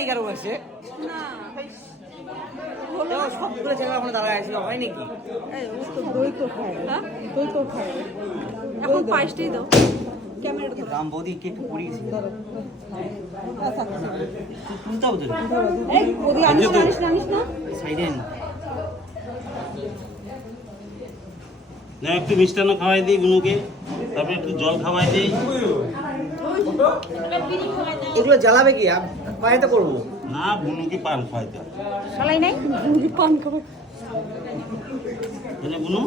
নাই কারো কাছে সবগুলো জায়গা আমরা দাঁড়ায় আসলে হয় নাকি? দই তো খায়, দই তো খায়। এখন পায়েসটাই দাও। ক্যামেরাটা রাম বৌদি কে একটু পড়িয়েছি তুলতে হবে তো এই ওদি আনিস না সাইডে না একটু মিষ্টান্ন খাওয়াই দিই বুনুকে, তারপরে একটু জল খাওয়াই দিই। এগুলো জ্বালাবে কি পায়েতে করবো না বুনুকে পান খাওয়াইতে হবে। শালাই নাই পান খাবে। বুনু বুনু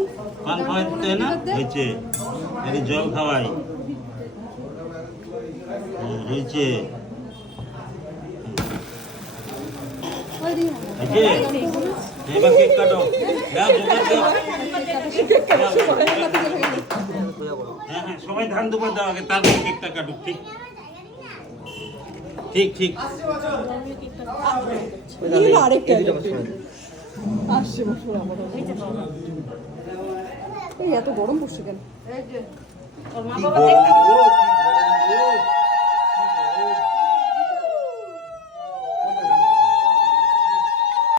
পান খাওয়াই দিতে হয় না? হয়েছে একটু জল খাওয়াই হয়েছে এবার কেক কাটো দাও হ্যাঁ হ্যাঁ সবাই ধান দুবার দাও আগে, তারপর কেকটা কাটুক। ঠিক ঠিক ঠিক আরেকটা আসছে মশলা আমাদের। এই এত গরম পড়ছে কেন? ও